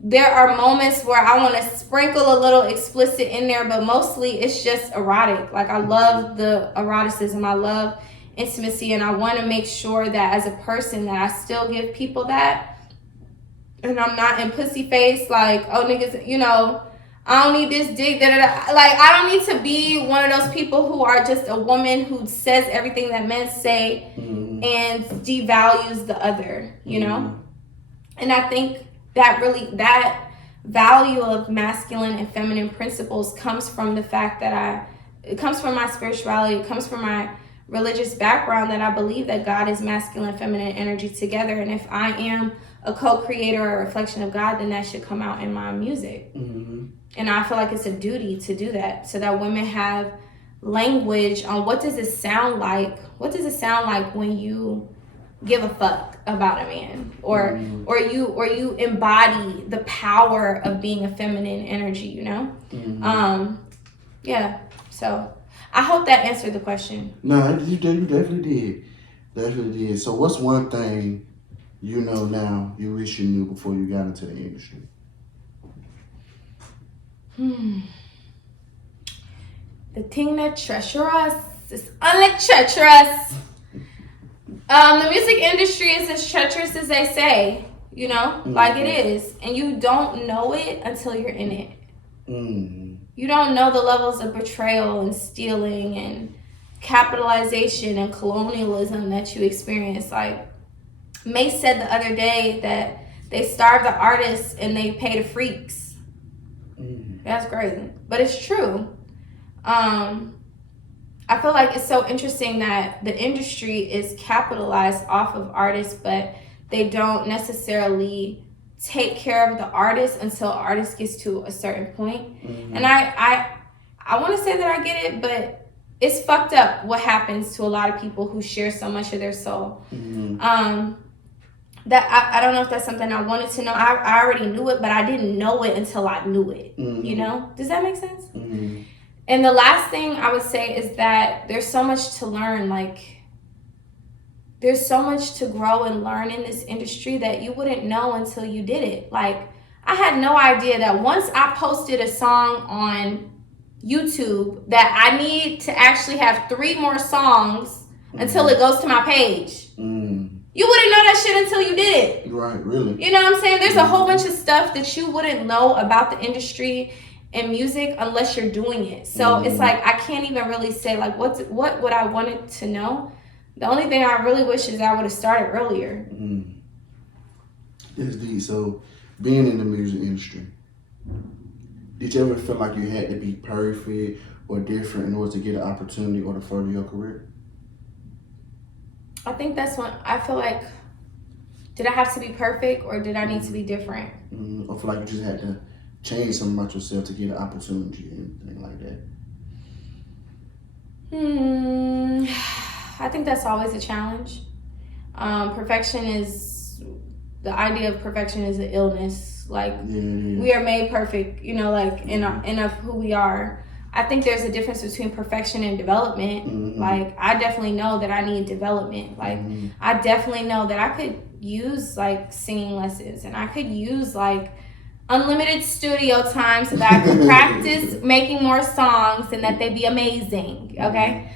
there are moments where I want to sprinkle a little explicit in there, but mostly it's just erotic. Like I love the eroticism. I love intimacy, and I want to make sure that as a person that I still give people that, and I'm not in pussy face like, oh niggas, you know, I don't need this dick, da da da. Like I don't need to be one of those people who are just a woman who says everything that men say and devalues the other, you know? And I think that value of masculine and feminine principles comes from the fact that it comes from my spirituality, it comes from my religious background, that I believe that God is masculine and feminine energy together. And if I am a co-creator or a reflection of God, then that should come out in my music. Mm-hmm. And I feel like it's a duty to do that, so that women have language on what does it sound like when you give a fuck about a man, or you embody the power of being a feminine energy, you know? Mm-hmm. Yeah. So I hope that answered the question. No, you definitely did. So what's one thing you know now you wish you knew before you got into the industry? The thing that treacherous is only treacherous. The music industry is as treacherous as they say, you know, like it is. And you don't know it until you're in it. Mm. You don't know the levels of betrayal and stealing and capitalization and colonialism that you experience. Like Mace said the other day that they starve the artists and they pay the freaks. That's crazy, but it's true. I feel like it's so interesting that the industry is capitalized off of artists, but they don't necessarily take care of the artist until artist gets to a certain point. Mm-hmm. And I want to say that I get it, but it's fucked up what happens to a lot of people who share so much of their soul. Mm-hmm. That I don't know if that's something I wanted to know. I already knew it, but I didn't know it until I knew it. Mm-hmm. You know? Does that make sense? Mm-hmm. And the last thing I would say is that there's so much to learn. Like, there's so much to grow and learn in this industry that you wouldn't know until you did it. Like, I had no idea that once I posted a song on YouTube that I need to actually have 3 more songs until it goes to my page. Mm. You wouldn't know that shit until you did it. Right, really. You know what I'm saying? There's a whole bunch of stuff that you wouldn't know about the industry and music unless you're doing it. So it's like, I can't even really say like what would I wanted to know. The only thing I really wish is I would have started earlier. Yes, D. So being in the music industry, did you ever feel like you had to be perfect or different in order to get an opportunity or to further your career? I think that's when I feel like, did I have to be perfect or did I need to be different? I feel like you just had to change something about yourself to get an opportunity and anything like that. I think that's always a challenge. The idea of perfection is an illness. Like, we are made perfect, you know, like in of who we are. I think there's a difference between perfection and development. Mm-hmm. Like, I definitely know that I need development. Like, I definitely know that I could use like singing lessons, and I could use like unlimited studio time so that I could practice making more songs and that they be amazing. Okay.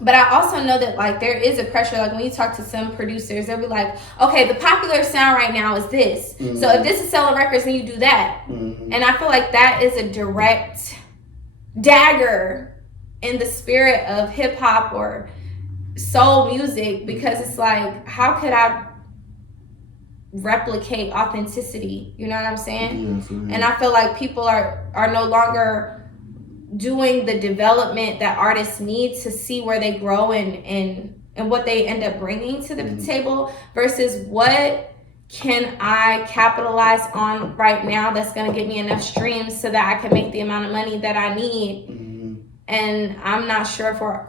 But I also know that like there is a pressure. Like when you talk to some producers, they'll be like, okay, the popular sound right now is this. Mm-hmm. So if this is selling records, then you do that. Mm-hmm. And I feel like that is a direct dagger in the spirit of hip hop or soul music, because it's like, how could I replicate authenticity? You know what I'm saying? Yeah, and I feel like people are no longer doing the development that artists need to see where they grow and what they end up bringing to the table, versus what can I capitalize on right now that's going to get me enough streams so that I can make the amount of money that I need. And I'm not sure if we're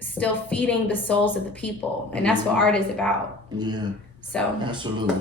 still feeding the souls of the people, and that's what art is about. Yeah. So absolutely,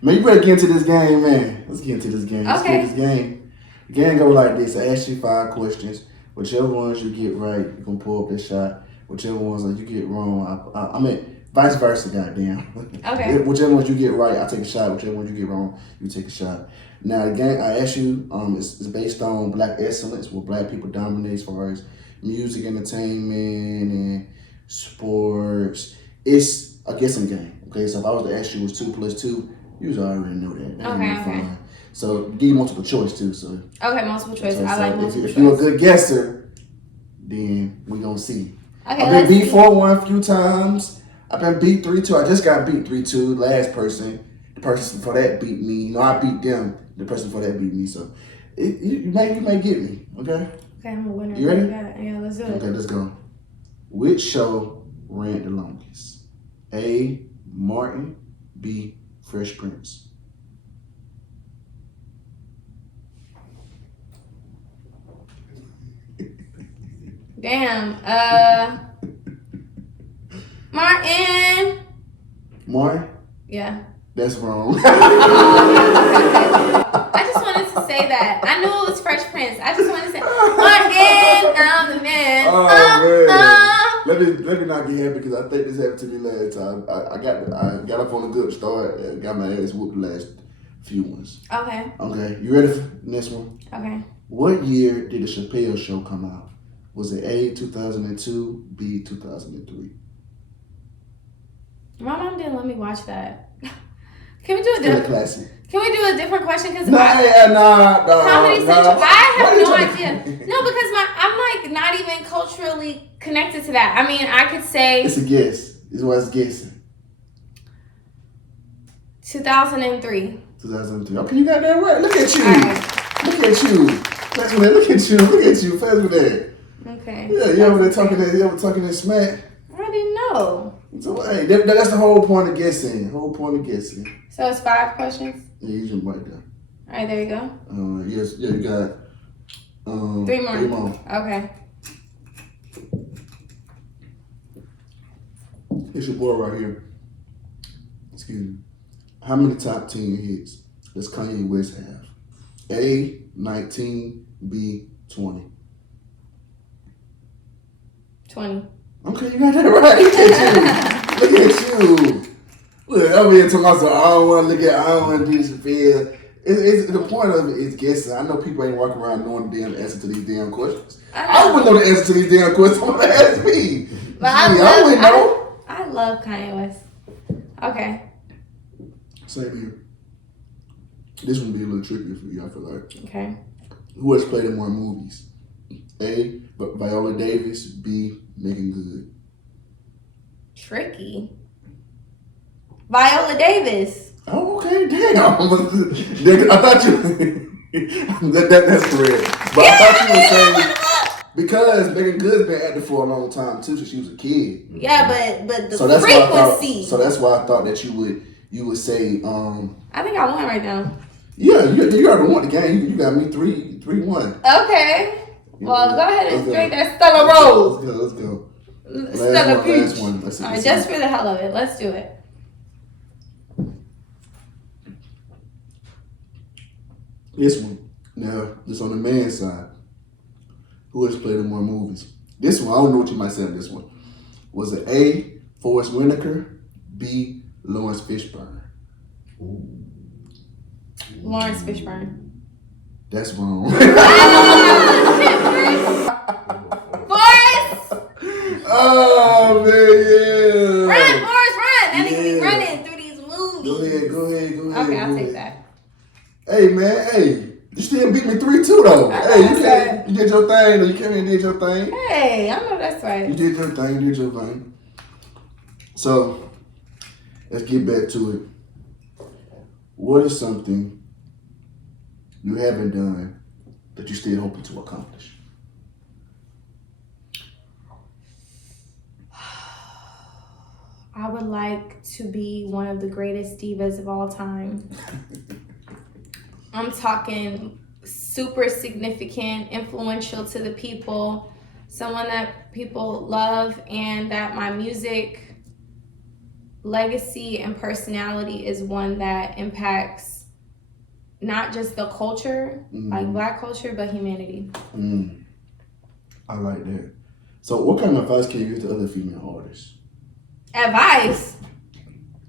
man. You better get into this game, man. Let's get into this game. Let's get this game. The game go like this. I ask you 5 questions. Whichever ones you get right, you can pull up this shot. Whichever ones that you get wrong, I mean, vice versa, goddamn. Okay. Whichever ones you get right, I take a shot. Whichever ones you get wrong, you take a shot. Now, the game I ask you, it's based on Black excellence, where Black people dominate as far as music, entertainment, and sports. It's a guessing game. Okay, so if I was to ask you what's 2 plus 2, you already know that. Okay. So give you multiple choice too. So okay, multiple choice. I like multiple choice. If you're a good guesser, then we gonna see. Okay, I've been beat 4-1 a few times. I've been beat 3-2. I just got beat 3-2. Last person, the person for that beat me. No, I beat them. The person for that beat me. So you may get me. Okay. Okay, I'm a winner. You ready? Yeah, let's do it. Okay, let's go. Which show ran the longest? A. Martin. B. Fresh Prince. Damn. Martin. Martin? Yeah. That's wrong. I just wanted to say that. I knew it was Fresh Prince. I just wanted to say, Martin, I'm the man. Oh, man. Let me not get happy because I think this happened to me last time. I got up on a good start and got my ass whooped the last few ones. Okay. Okay. You ready for the next one? Okay. What year did the Chappelle Show come out? Was it A, 2002, B, 2003? My mom didn't let me watch that. Can we do a different classic? Can we do a different question? Because Nah. Comedy Central. I have no idea. No, because I'm like not even culturally connected to that. I mean, I could say it's a guess. It's what's guessing. 2003. 2003. Okay, you got that right. Look at you. Right. Look at you. Fast with that. Look at you. Look at you. Fast with that. Okay. Yeah, you ever talking that smack? I didn't know. So hey, that's the whole point of guessing. So it's 5 questions? Yeah, you jump right there. All right, there you go. Yes, yeah, you got 3 more. 3 more. Okay. It's your boy right here. Excuse me. How many top 10 hits does Kanye West have? A, 19, B, 20. 20. Okay, you got that right. Look at you. Look, I'm here talking about some, I don't want to do this Chappelle. It's the point of it is guessing. I know people ain't walking around knowing the damn answer to these damn questions. I wouldn't know the answer to these damn questions. I'm gonna ask me. But I wouldn't know. I love Kanye West. Okay. Same here. This one be a little trickier for you, I feel like. Okay. Who has played in more movies? A, Viola Davis. B, Megan Good. Tricky. Viola Davis. Oh, okay, damn. I thought you. That's correct. But I thought you were saying because Megan Good's been acting for a long time too, since she was a kid. Yeah, but the so frequency. So that's why I thought that you would say. I think I won right now. Yeah, you already won the game. You got me 3-1. Okay. Well, go ahead and drink that Stella Rose. Let's go. Stella Peach. Last one. All right, just for the hell of it, let's do it. This one. Now, this on the man's side. Who has played in more movies? This one, I don't know what you might say on this one. Was it A, Forrest Whitaker, B, Lawrence Fishburne? Lawrence Fishburne. That's wrong. Forrest! Oh, man, yeah. Run, Forrest, run! That nigga be running through these movies. Go ahead. Okay, I'll take that. Hey, man, hey. You still beat me 3-2 though. Hey, you did your thing. Though. You came in and did your thing. Hey, I know that's right. You did your thing. You did your thing. So let's get back to it. What is something you haven't done that you still hoping to accomplish? I would like to be one of the greatest divas of all time. I'm talking super significant, influential to the people, someone that people love, and that my music legacy and personality is one that impacts not just the culture, like Black culture, but humanity. I like that. So what kind of advice can you give to other female artists? Advice?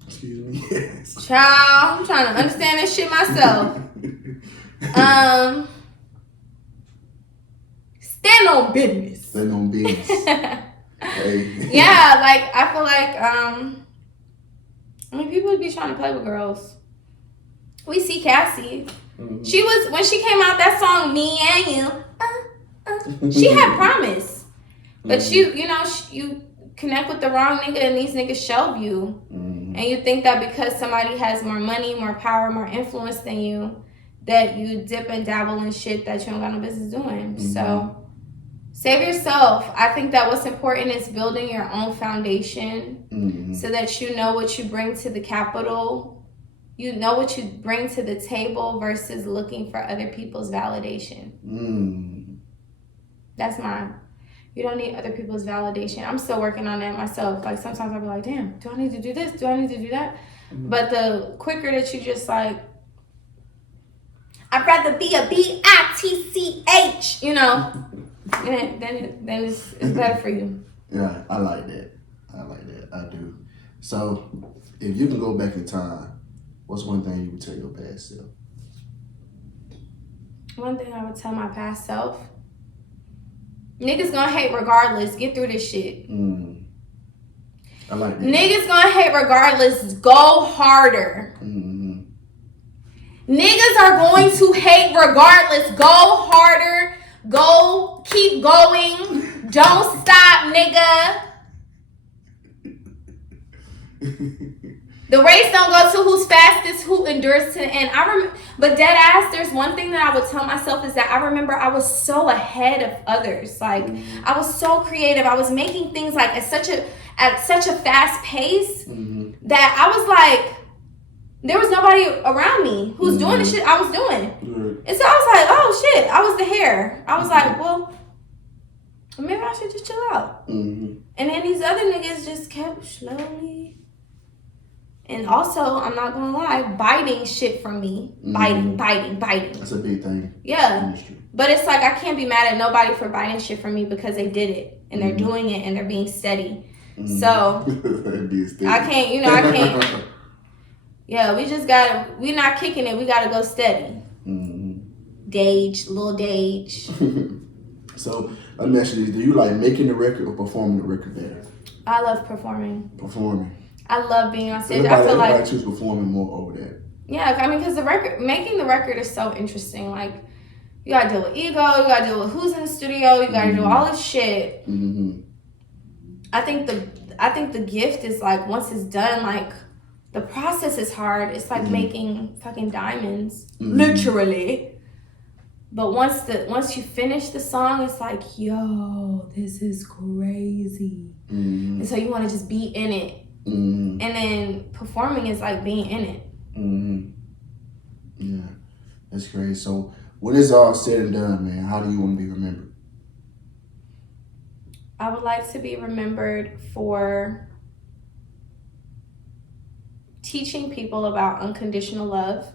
Excuse me? Yes. Child, I'm trying to understand this shit myself. Stand on business. Stand on business. Hey. Yeah, like I feel like I mean people be trying to play with girls. We see Cassie. She was when she came out that song Me and You. She had promise, but you connect with the wrong nigga and these niggas shelve you, and you think that because somebody has more money, more power, more influence than you, that you dip and dabble in shit that you don't got no business doing. So save yourself. I think that what's important is building your own foundation so that you know what you bring to the capital. You know what you bring to the table versus looking for other people's validation. That's mine. You don't need other people's validation. I'm still working on that myself. Like sometimes I'll be like, damn, do I need to do this? Do I need to do that? But the quicker that you just like, I'd rather be a bitch, then it's better for you. Yeah, I like that. I do. So, if you can go back in time, what's one thing you would tell your past self? One thing I would tell my past self, niggas gonna hate regardless. Get through this shit. I like that. Niggas gonna hate regardless. Go harder. Niggas are going to hate regardless. Go harder. Go. Keep going. Don't stop, nigga. The race don't go to who's fastest, who endures to the end. But dead ass, there's one thing that I would tell myself is that I remember I was so ahead of others. Like I was so creative. I was making things like at such a fast pace that I was like, there was nobody around me who's doing the shit I was doing. And so I was like, oh shit, I was the hair. I was like, well, maybe I should just chill out. And then these other niggas just kept slowly. And also, I'm not gonna lie, biting shit from me. Biting. That's a big thing. Yeah. But it's like, I can't be mad at nobody for biting shit from me because they did it. And they're doing it and they're being steady. So, I can't. Yeah, we're not kicking it. We gotta go steady. Little Dage. So, let me ask you this. Do you like making the record or performing the record better? I love performing. I love being on stage. I feel like choose performing more over that. Yeah, I mean, because making the record is so interesting. Like, you gotta deal with ego, you gotta deal with who's in the studio, you gotta do all this shit. I think the gift is like once it's done, like the process is hard. It's like making fucking diamonds, literally. But once you finish the song, it's like, yo, this is crazy. And so you want to just be in it. And then performing is like being in it. Yeah, that's great. So when it's all said and done, man, how do you want to be remembered? I would like to be remembered for teaching people about unconditional love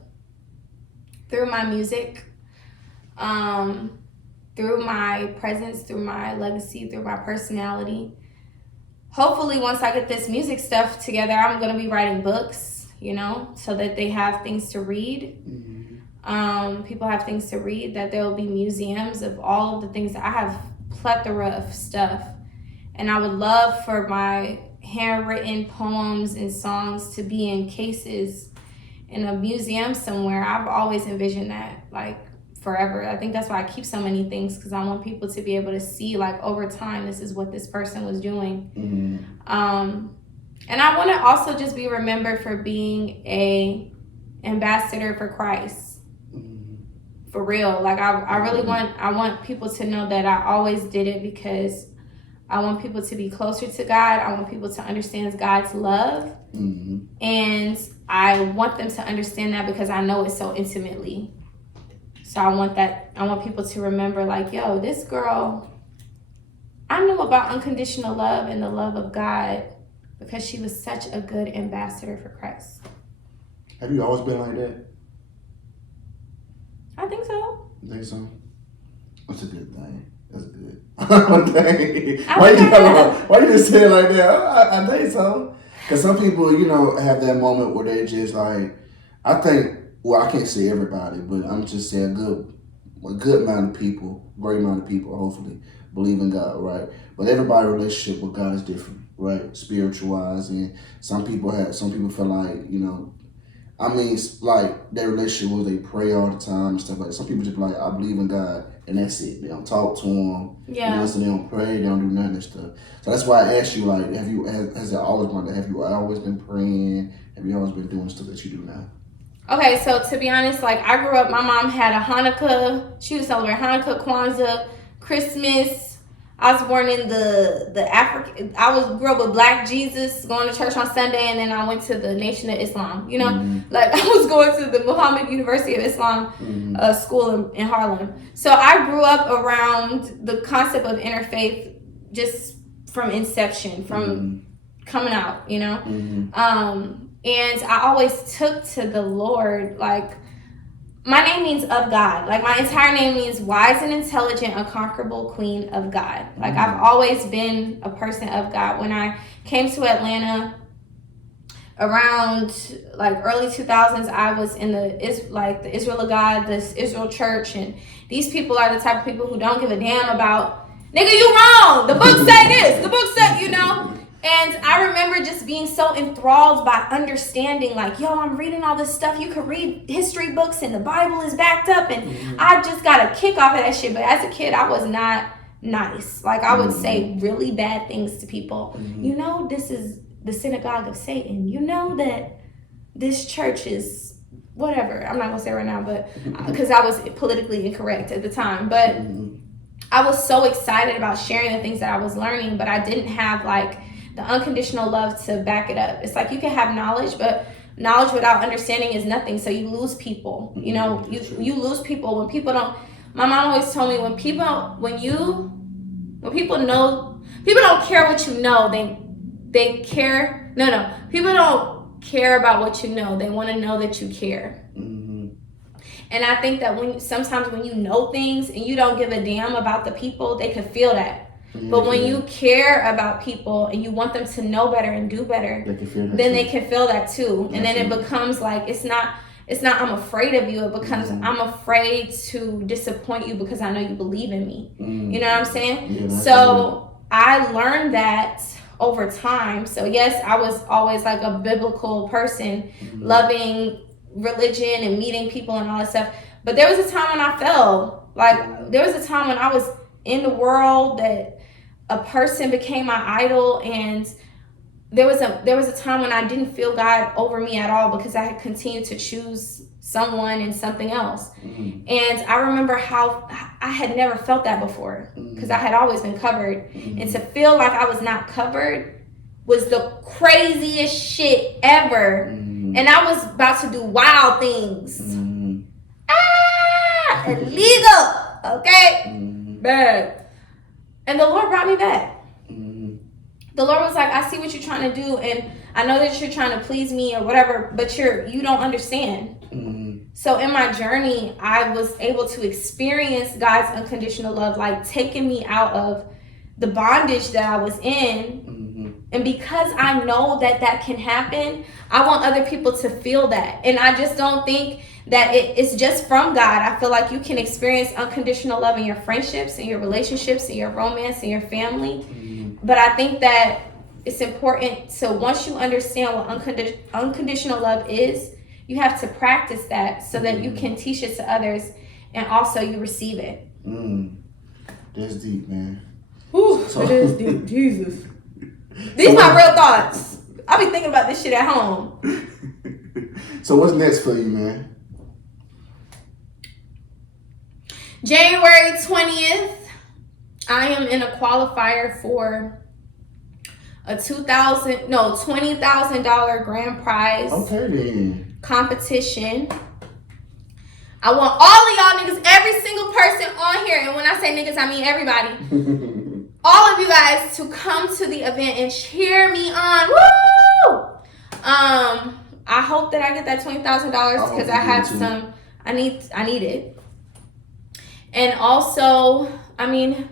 through my music, through my presence, through my legacy, through my personality. Hopefully, once I get this music stuff together, I'm going to be writing books, so that they have things to read. People have things to read, that there will be museums of all of the things. I have plethora of stuff. And I would love for my handwritten poems and songs to be in cases in a museum somewhere. I've always envisioned that, like forever. I think that's why I keep so many things, because I want people to be able to see, like, over time, this is what this person was doing. And I want to also just be remembered for being a ambassador for Christ. For real. Like, I really want people to know that I always did it because I want people to be closer to God. I want people to understand God's love. And I want them to understand that because I know it so intimately. So I want people to remember, like, yo, this girl, I knew about unconditional love and the love of God because she was such a good ambassador for Christ. Have you always been like that? I think so. You think so? That's a good thing. That's good. Why you just say it like that? I think so. Because some people, have that moment where they just like, I think, well, I can't say everybody, but I'm just saying a good amount of people, great amount of people, hopefully, believe in God, right? But everybody's relationship with God is different, right? Spiritual wise, and some people feel like, like their relationship where they pray all the time and stuff like that. Some people just be like, I believe in God, and that's it. They don't talk to him. Yeah. They don't pray. They don't do none of that stuff. So that's why I asked you, like, has it always been like that? Have you always been praying? Have you always been doing stuff that you do now? Okay, so to be honest, like, I grew up, my mom had a Hanukkah. She would celebrate Hanukkah, Kwanzaa, Christmas. I was born in the African. Grew up with Black Jesus, going to church on Sunday, and then I went to the Nation of Islam. Like, I was going to the Muhammad University of Islam school in Harlem. So I grew up around the concept of interfaith just from inception, from coming out. And I always took to the Lord, like, my name means of God. Like, my entire name means wise and intelligent, unconquerable queen of God. Like, I've always been a person of God. When I came to Atlanta around, like, early 2000s, I was in the Israel of God, this Israel church. And these people are the type of people who don't give a damn about, nigga, you wrong. The book say this. The book said, And I remember just being so enthralled by understanding, like, yo, I'm reading all this stuff. You could read history books and the Bible is backed up. And I just got a kick off of that shit. But as a kid, I was not nice. Like, I would say really bad things to people. This is the synagogue of Satan. That this church is whatever. I'm not going to say right now, but because I was politically incorrect at the time. But I was so excited about sharing the things that I was learning, but I didn't have, like, the unconditional love to back it up. It's like you can have knowledge, but knowledge without understanding is nothing. So you lose people. You lose people when people don't. My mom always told me when people don't care what you know. They care. No. People don't care about what you know. They want to know that you care. And I think that sometimes when you know things and you don't give a damn about the people, they can feel that. But when you care about people and you want them to know better and do better, they can feel that too. And then it becomes like, it's not I'm afraid of you. It becomes I'm afraid to disappoint you because I know you believe in me. You know what I'm saying? Yeah, so I learned that over time. So yes, I was always like a biblical person, loving religion and meeting people and all that stuff. But there was a time when I fell. Like, there was a time when I was in the world that a person became my idol, and there was a time when I didn't feel God over me at all because I had continued to choose someone and something else. And I remember how I had never felt that before because I had always been covered. And to feel like I was not covered was the craziest shit ever. And I was about to do wild things. Illegal, okay? Bad. And the Lord brought me back. The Lord was like, I see what you're trying to do, and I know that you're trying to please me or whatever, but you don't understand. So in my journey, I was able to experience God's unconditional love, like taking me out of the bondage that I was in. And because I know that can happen, I want other people to feel that. And I just don't think that it's just from God. I feel like you can experience unconditional love in your friendships, in your relationships, in your romance, in your family. But I think that it's important to, once you understand what unconditional love is, you have to practice that so that you can teach it to others. and also you receive it. That's deep, man. Ooh, it is deep. Jesus. These are my real thoughts. I be thinking about this shit at home. So what's next for you, man? January 20th, I am in a qualifier for a $20,000 grand prize competition. I want all of y'all niggas, every single person on here, and when I say niggas, I mean everybody, all of you guys to come to the event and cheer me on. Woo! I hope that I get that $20,000 because I have some. I need it. And also, I mean,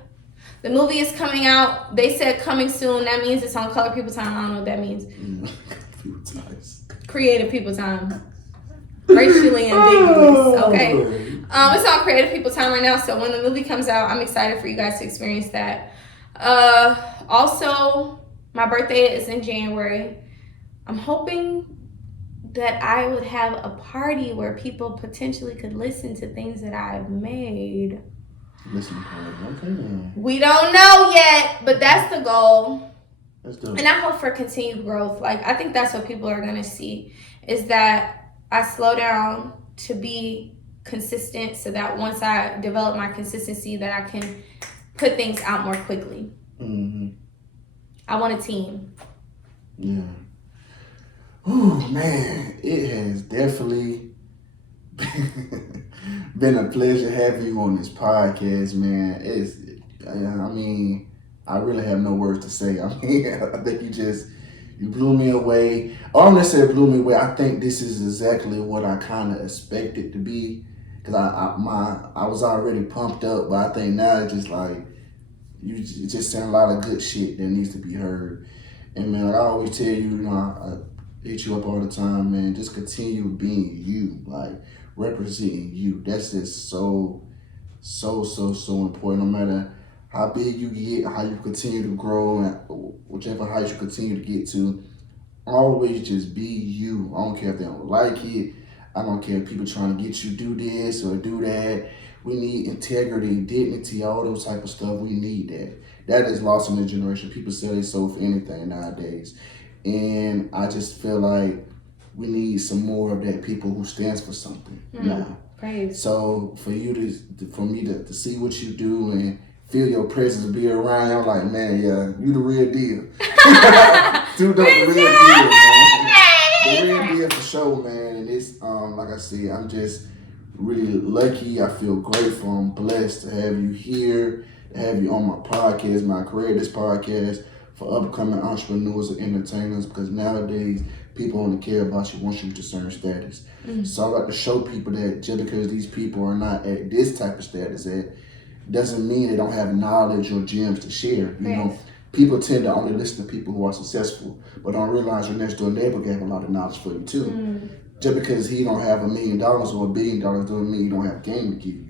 the movie is coming out. They said coming soon. That means it's on Color People Time. I don't know what that means. Creative People Time. Racially ambiguous. Okay. It's on Creative People Time right now. So when the movie comes out, I'm excited for you guys to experience that. Also, my birthday is in January. I'm hoping that I would have a party where people potentially could listen to things that I've made. Listen party, okay. We don't know yet, but that's the goal. That's dope. And I hope for continued growth. Like, I think that's what people are gonna see, is that I slow down to be consistent, so that once I develop my consistency, that I can put things out more quickly. I want a team. Yeah. Oh man, it has definitely been a pleasure having you on this podcast, man. I really have no words to say. I mean, I think you blew me away. I don't necessarily blew me away. I think this is exactly what I kind of expected to be, because I was already pumped up, but I think now it's just like you just saying a lot of good shit that needs to be heard. And man, like I always tell you, I hit you up all the time, man. Just continue being you, like representing you. That's just so important. No matter how big you get, how you continue to grow, and whichever height you continue to get to, always just be you. I don't care if they don't like it. I don't care if people trying to get you do this or do that. We need integrity, dignity, all those type of stuff. We need that. That is lost in the generation. People sell their soul for anything nowadays. And I just feel like we need some more of that, people who stands for something now. Praise. So for me to see what you do and feel your presence, be around, I'm like, man, yeah, you the real deal. Dude, the real deal, man. The real deal for sure, man. And it's like I said, I'm just really lucky. I feel grateful. I'm blessed to have you here, to have you on my podcast, my created this podcast for upcoming entrepreneurs and entertainers, because nowadays people only care about you once you reach a certain status. So I like to show people that just because these people are not at this type of status, that doesn't mean they don't have knowledge or gems to share. You know, people tend to only listen to people who are successful, but don't realize your next door neighbor can have a lot of knowledge for you too. Just because he don't have $1 million or $1 billion doesn't mean he don't have game to give you.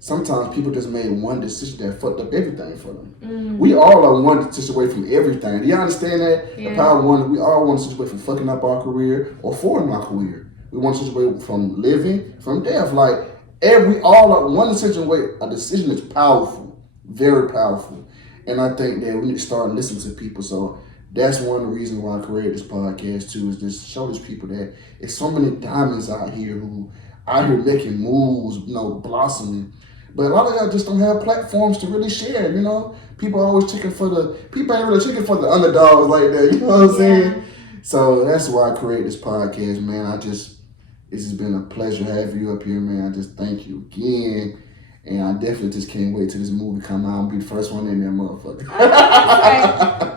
Sometimes people just made one decision that fucked up everything for them. We all are one decision away from everything. Do you understand that? Yeah. The power of one, we all one decision away from fucking up our career or falling our career. We one decision away from living, from death. Like we all are one decision away. A decision is powerful, very powerful. And I think that we need to start listening to people. So that's one of the reasons why I created this podcast too, is just show these people that there's so many diamonds out here who out here making moves, blossoming. But a lot of y'all just don't have platforms to really share, People are always people ain't really checking for the underdogs like that, you know what I'm saying? So that's why I created this podcast, man. This has been a pleasure having you up here, man. I just thank you again. And I definitely just can't wait till this movie come out and be the first one in there, motherfucker.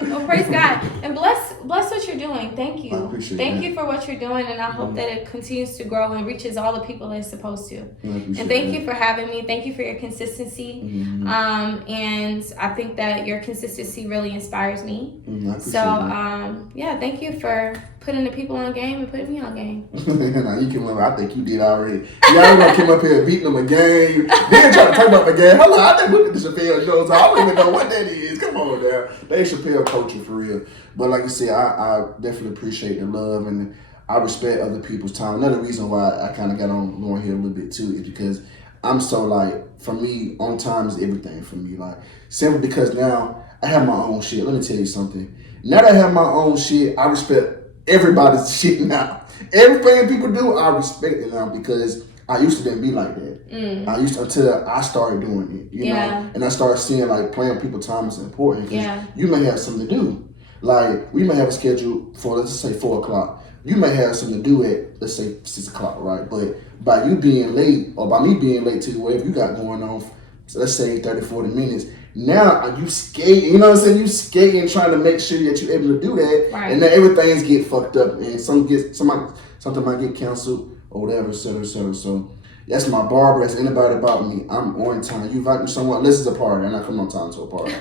Well, praise God. And bless what you're doing. Thank you. I appreciate Thank that. you for what you're doing, and I hope that it continues to grow and reaches all the people that it's supposed to. And thank you for having me. Thank you for your consistency. And I think that your consistency really inspires me. Thank you for putting the people on game and putting me on game. Nah, you came up, I think you did already. You already came up here beating them a game. Then trying to talk about the game. Hold on, I think we did the Chappelle show, so I don't even know what that is. Come on now. They Chappelle culture for real. But like I said, I definitely appreciate the love, and I respect other people's time. Another reason why I kind of got on here a little bit too is because I'm so like, for me, on time is everything for me. Like, simply because now I have my own shit. Let me tell you something. Now that I have my own shit, I respect everybody's shit now. Everything people do, I respect it now because I used to didn't be like that. I used to, until I started doing it, you know, and I started seeing like playing people's time is important because you may have something to do. Like, we may have a schedule for, let's just say 4 o'clock. You may have something to do at, let's say 6 o'clock, right? But by you being late, or by me being late to whatever you got going on, so let's say 30, 40 minutes, now you skating, you know what I'm saying? You skating trying to make sure that you're able to do that, and then everything's get fucked up, and something might get canceled, or whatever, et cetera, et cetera. So that's my barber. That's anybody about me. I'm on time. You invite me somewhere, this is a party. I'm not coming on time to a party.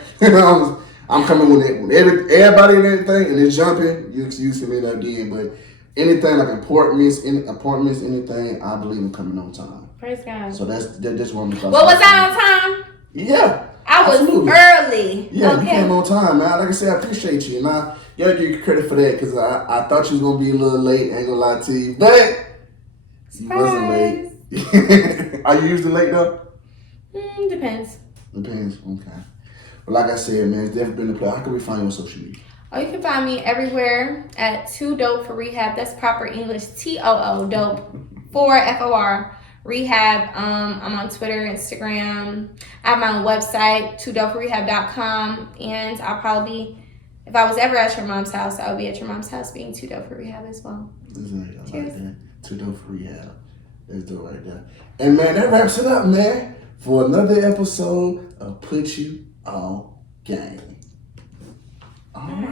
I'm coming with everybody and everything, and then jumping. You see me that again, but anything like appointments, anything, I believe in coming on time. Praise God. So that's what I'm talking Well, was I on time? Yeah. I was early. Yeah, you came on time, man. Like I said, I appreciate you, and I gotta give you credit for that because I thought you was gonna be a little late. Ain't gonna lie to you, but you wasn't late. Are you usually late though? Depends. Okay. But like I said, man, it's definitely been a pleasure. How can we find you on social media? Oh, you can find me everywhere at Too Dope for Rehab. That's proper English. TOO dope for FOR Rehab. I'm on Twitter, Instagram. I have my own website, toodopeforrehab.com, and I'll probably be, if I was ever at your mom's house, I would be at your mom's house being Too Dope for Rehab as well. I like that. Too Dope for Rehab. That's dope right there. And man, that wraps it up, man, for another episode of Put You On Game. All right.